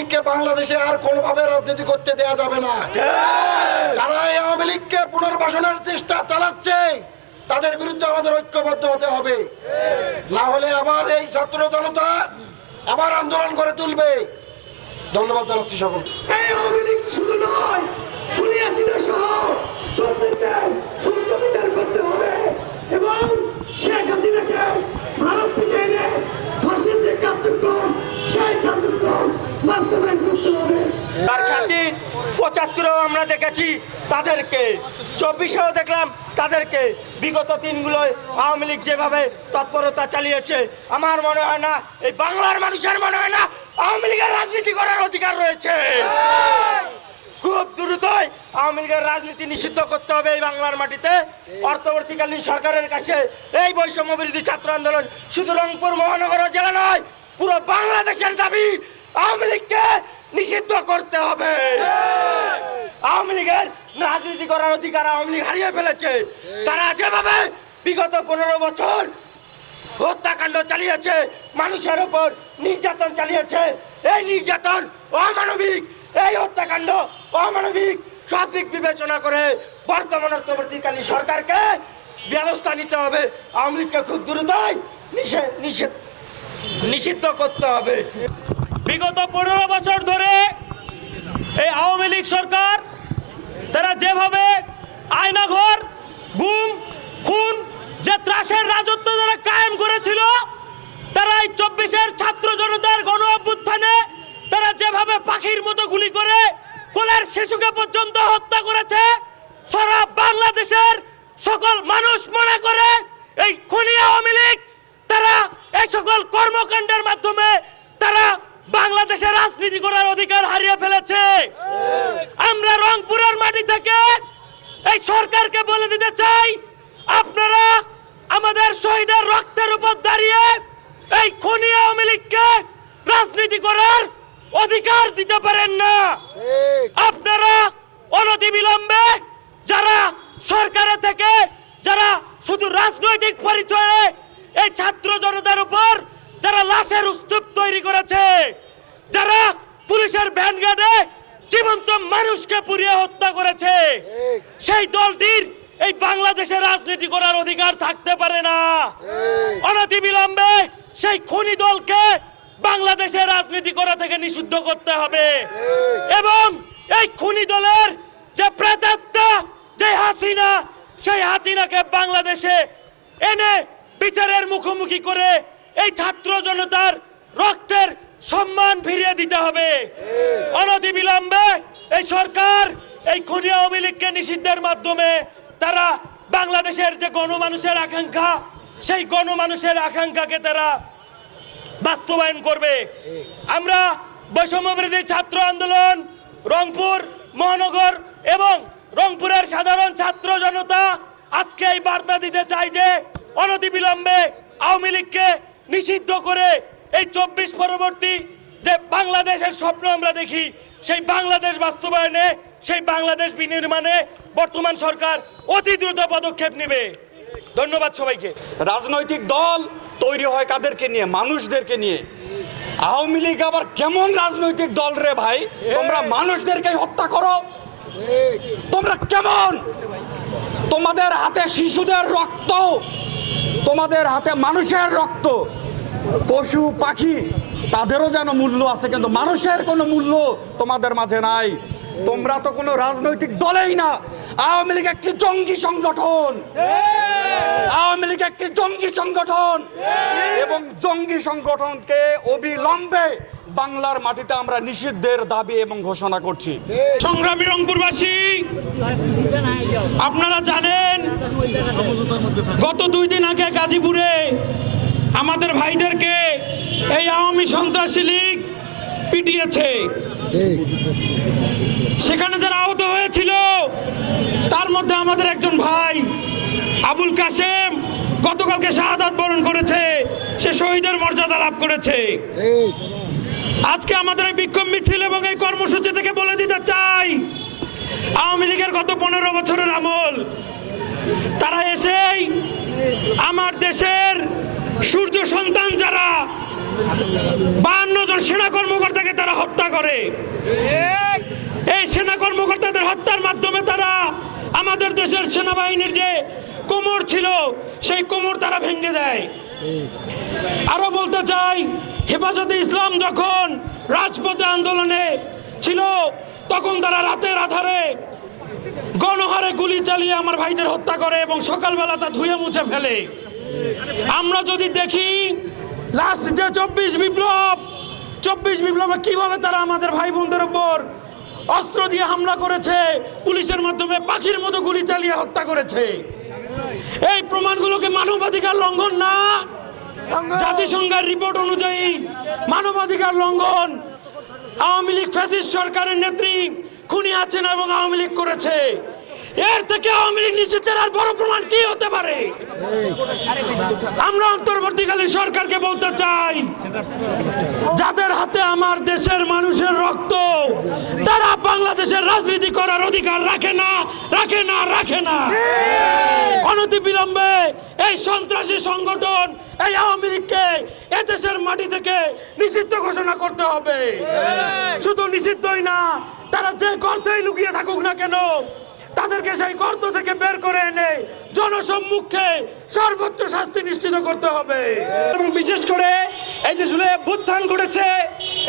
আওয়ামী লীগকে বাংলাদেশে আর কোনোভাবে রাজনীতি করতে দেয়া যাবে না। যারা এই আওয়ামী লীগকে পুনর্বাসনের চেষ্টা চালাচ্ছে তাদের বিরুদ্ধে আমাদের ঐক্যবদ্ধ হতে হবে। না হলে আবার এই ছাত্র জনতা আবার আন্দোলন করে তুলবে। ধন্যবাদ জানাচ্ছি সকল এই আওয়ামী লীগ শুধু নয় খুলিয়াছিনা সহ প্রত্যেককে সুস্থ বিচার করতে হবে এবং শেখ হাসিনাকে ভারত থেকে এনে ফাঁসির যে কার্যক্রম সেই কার্যক্রম বাস্তবায়ন করতে হবে তার খাতির পঁচাত্তরেও আমরা দেখেছি তাদেরকে চব্বিশেও দেখলাম তাদেরকে বিগত দিনগুলোয় আওয়ামী লীগ যেভাবে তৎপরতা চালিয়েছে, আমার মনে হয় না, এই বাংলার মানুষের মনে হয় না আওয়ামী লীগের রাজনীতি করার অধিকার রয়েছে। খুব দ্রুতই আওয়ামী লীগের রাজনীতি নিষিদ্ধ করতে হবে এই বাংলার মাটিতে। অর্থবর্তীকালীন সরকারের কাছে এই বৈষম্য বিরোধী ছাত্র আন্দোলন শুধু রংপুর, মহানগর জেলা নয়, পুরো বাংলাদেশের দাবি আওয়ামী লীগকে নিষিদ্ধ করতে হবে। আওয়ামী লীগের রাজনীতি করার অধিকার আওয়ামী লীগ হারিয়ে ফেলেছে। তারা যেভাবে বিগত পনেরো বছর হত্যাকাণ্ড চালিয়েছে, মানুষের ওপর নির্যাতন চালিয়েছে, এই নির্যাতন অমানবিক, এই হত্যাকাণ্ড অমানবিক, সব বিবেচনা করে বর্তমান অর্থবর্তীকালীন সরকারকে ব্যবস্থা নিতে হবে। আওয়ামী লীগকে খুব দ্রুতই নিষিদ্ধ করতে হবে। বিগত পনেরো বছর ধরে এই আওয়ামী লীগ সরকার তারা যেভাবে আয়নাঘর, গুম, খুন, যে ত্রাসের রাজত্ব যারা কায়েম করেছিল, তারা এই চব্বিশের ছাত্র জনতার গণ অভ্যুত্থানে তারা যেভাবে পাখির মতো গুলি করে কোলের শিশুকে পর্যন্ত হত্যা করেছে, সারা বাংলাদেশের সকল মানুষ মনে করে এই খুনি আওয়ামী লীগ, তারা এই সকল কর্মকাণ্ডের মাধ্যমে বাংলাদেশের রাজনীতি করার অধিকার হারিয়ে ফেলেছে। আমরা রংপুরের মাটি থেকে এই সরকারকে বলে দিতে চাই, আপনারা আমাদের শহীদের রক্তের উপর দাঁড়িয়ে এই খনি আওয়ামী লীগকে রাজনীতি করার অধিকার দিতে পারেন না। আপনারা অনতিবিলম্বে যারা সরকারের থেকে, যারা শুধু রাজনৈতিক পরিচয়ে এই ছাত্র জনতার উপর যারা লাশের স্তূপ তৈরি করেছে যারা পুলিশের ভ্যানগার্ডে জীবন্ত মানুষকে পুড়িয়ে হত্যা করেছে সেই দলটির এই বাংলাদেশে রাজনীতি করার অধিকার থাকতে পারে না। অনতিবিলম্বে সেই খনি দলকে বাংলাদেশে রাজনীতি করা থেকে নিষিদ্ধ করতে হবে। এবং এই খুনি দলের যে প্রেতাত্মা যে হাসিনা সেই হাসিনাকে বাংলাদেশে এনে বিচারের মুখোমুখি করে এই ছাত্র জনতার রক্তের সম্মান ফিরিয়ে দিতে হবে। অনতিবিলম্বে এই সরকার, এই খুনি আওয়ামী নিষিদ্ধের মাধ্যমে তারা বাংলাদেশের যে গণমানুষের আকাঙ্ক্ষা, সেই গণমানুষের আকাঙ্ক্ষাকে তারা বাস্তবায়ন করবে। আমরা বৈষম্য বিরোধী ছাত্র আন্দোলন, রংপুর, মহানগর এবং রংপুরের সাধারণ ছাত্র জনতা আজকে এই বার্তা দিতে চাই যে, অনতিবিলম্বে আওয়ামী লীগকে নিষিদ্ধ করে এই চব্বিশ পরবর্তী যে বাংলাদেশের স্বপ্ন আমরা দেখি, সেই বাংলাদেশ বাস্তবায়নে, সেই বাংলাদেশ বিনির্মাণে বর্তমান সরকার অতি দ্রুত পদক্ষেপ নেবে। ধন্যবাদ সবাইকে। রাজনৈতিক দল তৈরি হয় কাদেরকে নিয়ে? মানুষদেরকে নিয়ে। আওয়ামী লীগ আবার কেমন রাজনৈতিক দল রে ভাই? তোমরা মানুষদেরকে হত্যা করো। তোমরা কেমন? তোমাদের হাতে শিশুদের রক্ত। তোমাদের হাতে মানুষের রক্ত। পশু, পাখি, তাদেরও যেন মূল্য আছে, কিন্তু মানুষের কোনো মূল্য তোমাদের মাঝে নাই। তোমরা তো কোনো রাজনৈতিক দলেই না। আওয়ামী লীগ একটি জঙ্গি সংগঠন। আওয়ামী লীগ একটি জঙ্গি সংগঠন। এবং জঙ্গি সংগঠনকে অবিলম্বে বাংলার মাটিতে আমরা নিষিদ্ধের দাবি এবং ঘোষণা করছি। সংগ্রামী রংপুরবাসী, আপনারা জানেন, গত দুই দিন আগে গাজীপুরে আমাদের ভাইদেরকে এই আওয়ামী সন্ত্রাসী লীগ পিটিয়েছে। সেখানে যারা আহত হয়েছিল, তার মধ্যে আমাদের একজন ভাই আবুল কাসেম গতকালকে শাহাদাত বরণ করেছে, সে শহীদের মর্যাদা লাভ করেছে। আজকে আমাদের এই বিক্ষোভ মিছিল এবং এই কর্মসূচি থেকে বলে দিতে চাই, আওয়ামী লীগের গত পনেরো বছরের আমল, তারা এসেই আমার দেশের সূর্য সন্তান যারা বাহান্ন জন সেনা কর্মকর্তাকে তারা হত্যা করে। এই সেনা কর্মকর্তাদের হত্যার মাধ্যমে তারা আমাদের দেশের সেনাবাহিনীর যে কোমর ছিল, সেই কোমর তারা ভেঙে দেয়। আরও বলতে চাই, হেফাজতে ইসলাম যখন রাজপথে আন্দোলনে ছিল, তখন তারা রাতের আধারে গণহারে গুলি চালিয়ে আমার ভাইদের হত্যা করে এবং সকালবেলা তা ধুয়ে মুছে ফেলে। আমরা যদি দেখি লাস্ট যে চব্বিশ বিপ্লব চব্বিশ বিপ্লবে কীভাবে তারা আমাদের ভাই বোনদের উপর অস্ত্র দিয়ে হামলা করেছে পুলিশের মাধ্যমে পাখির মতো গুলি চালিয়ে হত্যা করেছে? এই প্রমাণগুলোকে মানবাধিকার লঙ্ঘন না? জাতিসংঘের রিপোর্ট অনুযায়ী মানবাধিকার লঙ্ঘন। আওয়ামী লীগ ফ্যাসিস্ট সরকারের নেত্রী খুনি আছেন এবং আওয়ামী লীগ করেছে। এর থেকে আওয়ামী লীগ নিষিদ্ধের আর বড় প্রমাণ কি হতে পারে? আমরা অন্তর্বর্তীকালীন সরকারকে বলতে চাই যাদের হাতে আমার দেশের মানুষের রক্ত তারা বাংলাদেশের রাজনীতি করার অধিকার রাখে না রাখে না রাখে না। অনতি বিলম্বে এই সন্ত্রাসী সংগঠন এই আওয়ামী লীগকে এদেশের মাটি থেকে নিষিদ্ধ ঘোষণা করতে হবে। শুধু নিষিদ্ধই না তারা যে গর্তেই লুকিয়ে থাকুক না কেন তাদেরকে সেই গর্ত থেকে বের করে এনে জনসম্মুখে সর্বোচ্চ শাস্তি নিশ্চিত করতে হবে। এবং বিশেষ করে এই যে জুলাই অভ্যুত্থান ঘটেছে,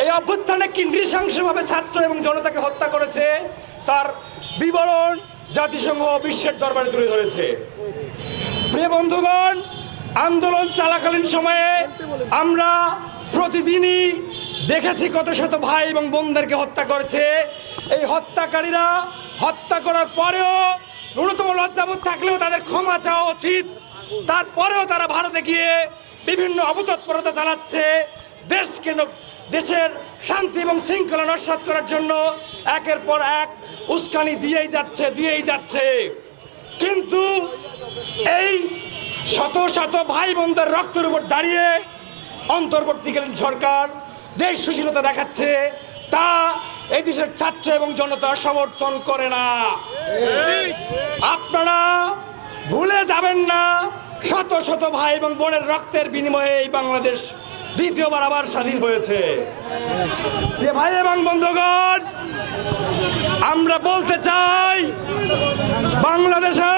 এই অভ্যুত্থানে কি নৃশংসভাবে ছাত্র এবং জনতাকে হত্যা করেছে, তার বিবরণ জাতিসংঘ বিশ্বের দরবারে তুলে ধরেছে। প্রিয় বন্ধুগণ, আন্দোলন চলাকালীন সময়ে আমরা প্রতিদিনই দেখেছি কত শত ভাই এবং বোনদেরকে হত্যা করেছে। এই হত্যাকারীরা হত্যা করার পরেও ন্যূনতম লজ্জাবোধ থাকলেও তাদের ক্ষমা চাওয়া উচিত। তারপরেও তারা ভারতে গিয়ে বিভিন্ন অবতৎপরতা চালাচ্ছে। দেশকে দেশের শান্তি এবং শৃঙ্খলা নস্বাত করার জন্য একের পর এক উস্কানি দিয়েই যাচ্ছে দিয়েই যাচ্ছে। কিন্তু এই শত শত ভাই বোনদের রক্তের উপর দাঁড়িয়ে অন্তর্বর্তীকালীন সরকার দেশ সুশীলতা দেখাচ্ছে, তা এই দেশের ছাত্র এবং জনতা সমর্থন করে না। আপনারা ভুলে যাবেন না, শত শত ভাই এবং বোনের রক্তের বিনিময়ে এই বাংলাদেশ দ্বিতীয়বার আবার স্বাধীন হয়েছে। প্রিয় ভাই এবং বন্ধুগণ, আমরা বলতে চাই, বাংলাদেশে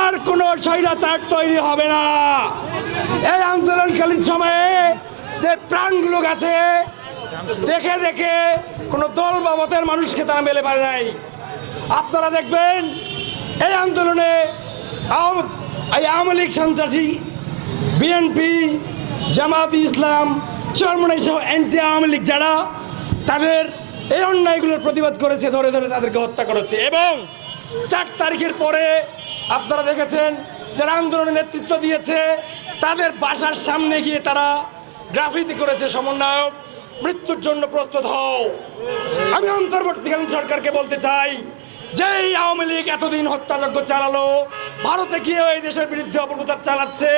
আর কোনো স্বৈরাচার তৈরি হবে না। এই আন্দোলনকালীন সময়ে যে প্রাণগুলো গেছে, দেখে দেখে কোনো দল বা মতের মানুষকে তারা মেলে পারে নাই। আপনারা দেখবেন, এই আন্দোলনে এই আওয়ামী লীগ সন্ত্রাসী, বিএনপি, জামাত ইসলাম, চরমনাই সহ অ্যান্টি আওয়ামী লীগ যারা, তাদের এই অন্যায়গুলোর প্রতিবাদ করেছে, ধরে ধরে তাদেরকে হত্যা করেছে। এবং চার তারিখের পরে আপনারা দেখেছেন, যারা আন্দোলনে নেতৃত্ব দিয়েছে, তাদের বাসার সামনে গিয়ে তারা গ্রাফিতি করেছে সমন্বয়ক। মৃত্যুর জন্য প্রস্তুত হও। আমি অন্তর্বর্তীকালীন সরকারকে বলতে চাই, যেই আওয়ামী লীগ এতদিন হত্যাযজ্ঞ চালালো, ভারতে গিয়ে এই দেশের বিরুদ্ধে অপপ্রচার চালাচ্ছে